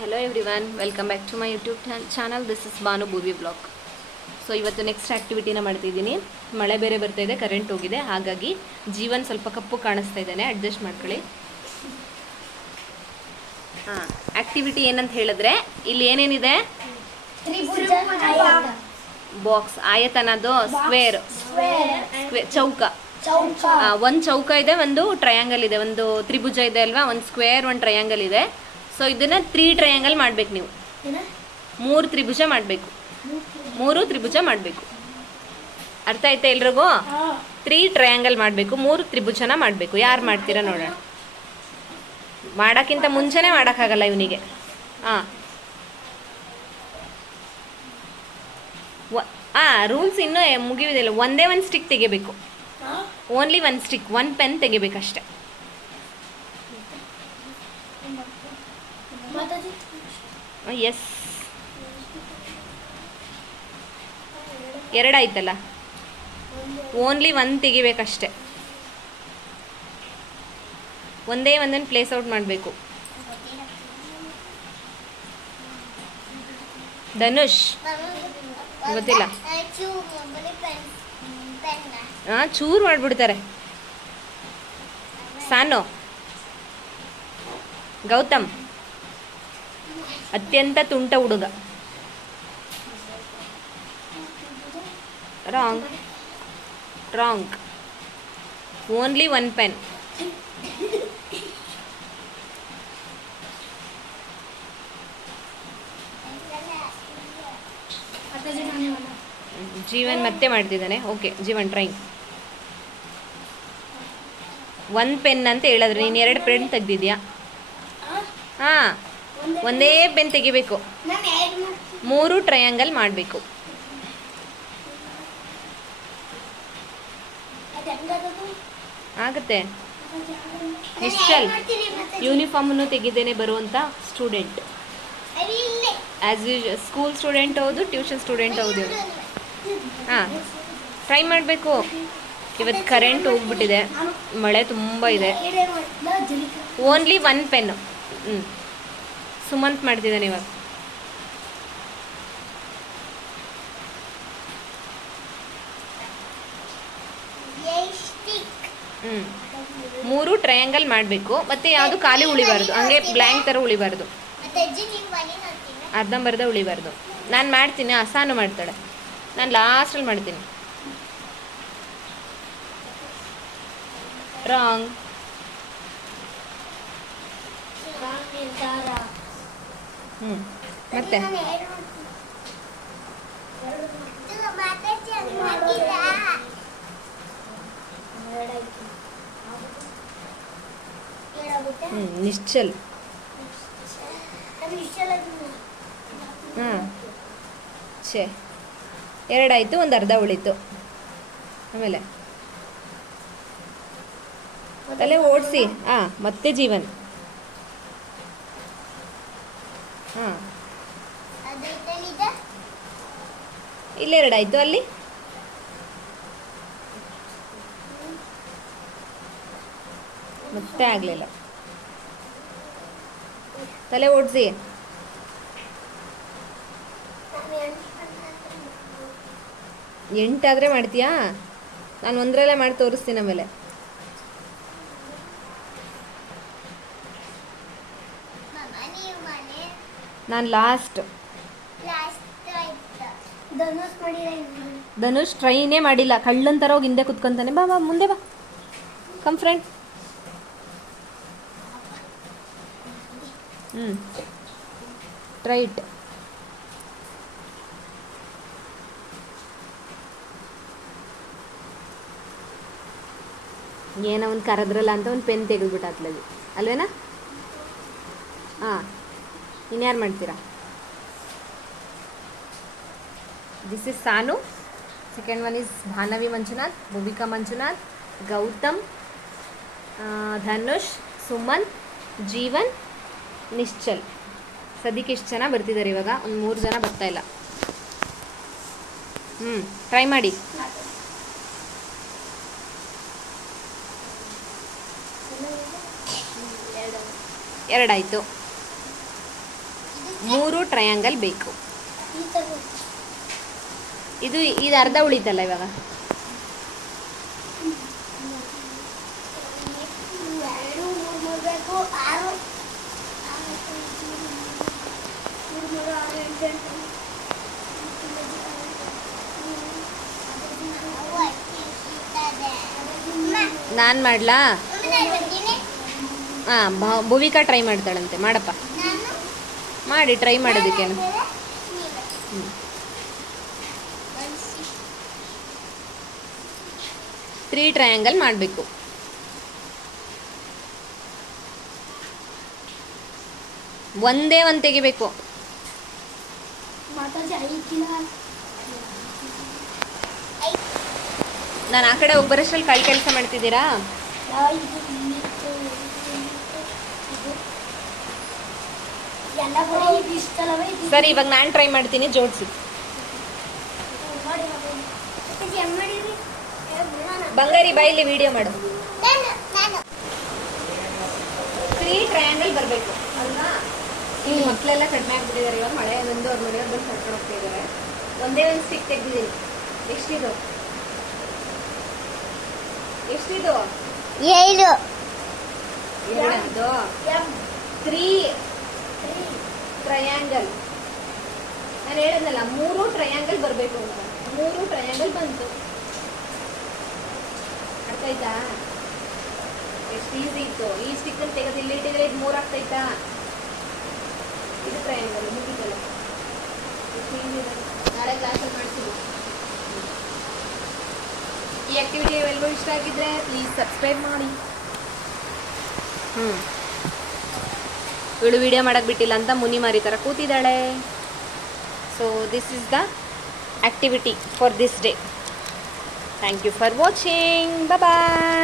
Hello everyone, welcome back to my YouTube channel. This is Banu Boovi Vlog. So ಇವತ್ತು next ಆ್ಯಕ್ಟಿವಿಟಿನ ಮಾಡ್ತಿದ್ದೀನಿ. ಮಳೆ ಬೇರೆ ಬರ್ತಾ ಇದೆ, ಕರೆಂಟ್ ಹೋಗಿದೆ, ಹಾಗಾಗಿ ಜೀವನ್ ಸ್ವಲ್ಪ ಕಪ್ಪು ಕಾಣಿಸ್ತಾ ಇದ್ದಾನೆ, ಅಡ್ಜಸ್ಟ್ ಮಾಡ್ಕೊಳ್ಳಿ. ಹಾಂ, ಆ್ಯಕ್ಟಿವಿಟಿ ಏನಂತ ಹೇಳಿದ್ರೆ ಇಲ್ಲಿ ಏನೇನಿದೆ, ಬಾಕ್ಸ್, ಆಯತನದು, ಸ್ಕ್ವೇರ್, ಚೌಕ, ಒಂದು ಚೌಕ ಇದೆ, ಒಂದು ಟ್ರಯಾಂಗಲ್ ಇದೆ, ಒಂದು ತ್ರಿಭುಜ ಇದೆ ಅಲ್ವಾ, ಒಂದು ಸ್ಕ್ವೇರ್, ಒಂದು ಟ್ರಯಾಂಗಲ್ ಇದೆ. ಸೊ ಇದನ್ನ 3 ಟ್ರಯಾಂಗಲ್ ಮಾಡಬೇಕು. ನೀವು 3 ತ್ರಿಭುಜ ಮಾಡಬೇಕು, 3 ತ್ರಿಭುಜ ಮಾಡಬೇಕು. ಅರ್ಥ ಆಯ್ತಾ ಎಲ್ರಿಗೂ? 3 ಟ್ರಯಾಂಗಲ್ ಮಾಡಬೇಕು, 3 ತ್ರಿಭುಜನ ಮಾಡಬೇಕು. ಯಾರು ಮಾಡ್ತೀರಾ ನೋಡೋಣ. ಮಾಡೋಕ್ಕಿಂತ ಮುಂಚೆನೇ ಮಾಡೋಕ್ಕಾಗಲ್ಲ ಇವನಿಗೆ. ರೂಲ್ಸ್ ಇನ್ನೂ ಮುಗಿಯುವುದಿಲ್ಲ. ಒಂದೇ ಒಂದು ಸ್ಟಿಕ್ ತೆಗಿಬೇಕು, ಓನ್ಲಿ 1 ಸ್ಟಿಕ್, 1 ಪೆನ್ ತೆಗಿಬೇಕಷ್ಟೆ. ಎಸ್, 2 ಆಯ್ತಲ್ಲ, ಓನ್ಲಿ 1 ತೆಗಿಬೇಕಷ್ಟೆ. ಒಂದೇ ಒಂದನ್ನು ಪ್ಲೇಸ್ ಔಟ್ ಮಾಡಬೇಕು. ಧನುಷ್ ಗೊತ್ತಿಲ್ಲ, ಚೂರು ಮಾಡಿಬಿಡ್ತಾರೆ. ಸಾನು, ಗೌತಮ್ ಅತ್ಯಂತ ತುಂಟ ಹುಡುಗ. Wrong, wrong, only 1 pen. Jeevan ಮತ್ತೆ ಮಾಡ್ತಿದ್ದಾನೆ. Okay Jeevan trying. 1 ಪೆನ್ ಅಂತ ಹೇಳಿದ್ರೆ ನೀನು 2 ಪೆನ್ ತೆಗ್ದಿದ್ಯಾ? ಹಾಂ, ಒಂದೇ ಪೆನ್ ತೆಗಿಬೇಕು, 3 ಟ್ರಯಾಂಗಲ್ ಮಾಡಬೇಕು. ಆಗುತ್ತೆ. ನಿಶ್ಚಲ್ ಯೂನಿಫಾರ್ಮನ್ನು ತೆಗಿದೇನೆ ಬರುವಂಥ student. As usual school student ಹೌದು, ಟ್ಯೂಷನ್ ಸ್ಟೂಡೆಂಟ್ ಹೌದು. ಹಾಂ, ಟ್ರೈ ಮಾಡಬೇಕು. ಇವತ್ತು ಕರೆಂಟ್ ಹೋಗ್ಬಿಟ್ಟಿದೆ, ಮಳೆ ತುಂಬ ಇದೆ. Only 1 pen. ಸುಮಂತ್ ಮಾಡ್ತಿದ್ದಾನೆ ಇವಾಗ. ಹ್ಞೂ, 3 ಟ್ರಯಾಂಗಲ್ ಮಾಡಬೇಕು. ಮತ್ತು ಯಾವುದು ಖಾಲಿ ಉಳಿಬಾರ್ದು, ಹಂಗೆ ಬ್ಲ್ಯಾಂಕ್ ಥರ ಉಳಿಬಾರ್ದು, ಅರ್ಧಂಬರ್ಧ ಉಳಿಬಾರ್ದು. ನಾನು ಮಾಡ್ತೀನಿ, ಅಸಾನು ಮಾಡ್ತಾಳೆ, ನಾನು ಲಾಸ್ಟಲ್ಲಿ ಮಾಡ್ತೀನಿ. ರಾಂಗ್. ಮತ್ತೆ ನಿಶ್ಚಲ್. ಹಾಂ, ಛೇ, 2 ಆಯಿತು, ಒಂದು ಅರ್ಧ ಉಳಿತು. ಆಮೇಲೆ ತಲೆ ಓಡಿಸಿ. ಮತ್ತೆ ಜೀವನ್. ಹಾಂ, ಇಲ್ಲಿ 2 ಆಯಿತು, ಅಲ್ಲಿ ಮತ್ತೆ ಆಗಲಿಲ್ಲ. ತಲೆ ಓಡಿಸಿ. ಎಂಟಾದರೆ ಮಾಡ್ತೀಯಾ? ನಾನು 1ರಲ್ಲೇ ಮಾಡಿ ತೋರಿಸ್ತೀನಿ. ಆಮೇಲೆ ನಾನು ಲಾಸ್ಟ್. ಧನುಷ್ ಟ್ರೈನೇ ಮಾಡಿಲ್ಲ, ಕಳ್ಳನ್ ಥರ ಹೋಗಿ ಹಿಂದೆ ಕುತ್ಕೊಂತಾನೆ. ಬಾ ಬಾ, ಮುಂದೆ ಬಾ, ಕಮ್ ಫ್ರೆಂಡ್. ಟ್ರೈಟ್. ಏನೋ ಒಂದು ಕರೆದ್ರಲ್ಲ ಅಂತ ಒಂದು ಪೆನ್ ತೆಗೆದ್ಬಿಟ್ಟು ಹಾಕ್ಲದು ಅಲ್ವೇನಾ? ಹಾಂ, ಇನ್ಯಾರು ಮಾಡ್ತೀರಾ? This is Sanu. Second one is Bhanavi Manjunath, Bhoomika Manjunath, Gautam, Dhanush, Sumanth, Jeevan, Nischal. ಸದ್ಯಕ್ಕೆ ಇಷ್ಟು ಜನ ಬರ್ತಿದ್ದಾರೆ. ಇವಾಗ ಒಂದು 3 ಜನ ಬರ್ತಾ ಇಲ್ಲ. ಟ್ರೈ ಮಾಡಿ. ಎರಡಾಯಿತು. 3 ಟ್ರಯಾಂಗಲ್ ಬೇಕು. ಇದು ಅರ್ಧ ಉಳಿತಲ್ಲ ಇವಾಗ. ನಾನು ಮಾಡ್ಲಾ? ಹಾಂ, ಭುವಿಕಾ ಟ್ರೈ ಮಾಡ್ತಾಳಂತೆ. ಮಾಡಪ್ಪ, ಮಾಡಿ ಟ್ರೈ ಮಾಡೋದಕ್ಕೇನು. 3 ಟ್ರಯಾಂಗಲ್ ಮಾಡಬೇಕು. ಒಂದೇ ಒಂದು ತೆಗಿಬೇಕು. ನಾನು ಆ ಕಡೆ ಒಬ್ಬರಷ್ಟರಲ್ಲಿ ಕೈ ಕೆಲಸ ಮಾಡ್ತಿದ್ದೀರಾ? ಸರಿ, ಇವಾಗ ನಾನು ಟ್ರೈ ಮಾಡ್ತೀನಿ, ಜೋಡಿಸಿ. ಬಂಗಾರಿ ಬಾಯಲ್ಲಿ ವಿಡಿಯೋ ಮಾಡು. 3 ಟ್ರಯಾಂಗಲ್ ಬರಬೇಕು ಅಲ್ವಾ? ಇಲ್ಲಿ ಮಕ್ಕಳೆಲ್ಲ ಕಡಿಮೆ ಆಗ್ಬಿಟ್ಟಿದ್ದಾರೆ. ಇವಾಗ ಮಳೆ ಬಂದು ಅವ್ರ ಮನೆಯವ್ರು ಬಂದು ಕರ್ಕೊಂಡು ಹೋಗ್ತಾ ಇದ್ದಾರೆ. ಒಂದೇ ಒಂದು ಸ್ಟಿಕ್ ತೆಗ್ದಿದ್ದೀನಿ. ಎಷ್ಟಿದು? 7 3 ಟ್ರಯಾಂಗಲ್. ನಾನು ಹೇಳಿದ್ನಲ್ಲ 3 ಟ್ರಯಾಂಗಲ್ ಬರಬೇಕು ಅಂತ. 3 ಟ್ರಯಾಂಗಲ್ ಬಂತು. ಅರ್ಥ ಆಯ್ತಾ? ಎಷ್ಟು ಈಸಿ ಇತ್ತು. ಈ ಸ್ಟಿಕ್ ಅನ್ನು ತೆಗೆದು ಇಲ್ಲಿ ಇಟ್ಟಿದ್ರೆ ಇದು 3 ಆಗ್ತೈತಾ? ಇದು ಟ್ರಯಾಂಗಲ್ ಮುಗಿತಲ್ಲ. ನಾಳೆ ಕ್ಲಾಸಲ್ಲಿ ಮಾಡ್ತೀವಿ. ಈ ಆಕ್ಟಿವಿಟಿ ಎಲ್ಲರೂ ಇಷ್ಟ ಆಗಿದ್ರೆ ಪ್ಲೀಸ್ ಸಬ್ಸ್ಕ್ರೈಬ್ ಮಾಡಿ. ಇವಳು ವಿಡಿಯೋ ಮಾಡಕ್ಕೆ ಬಿಟ್ಟಿಲ್ಲ ಅಂತ ಮುನಿ ಮಾರಿ ಥರ ಕೂತಿದ್ದಾಳೆ. So this is the activity for this day. Thank you for watching. Bye.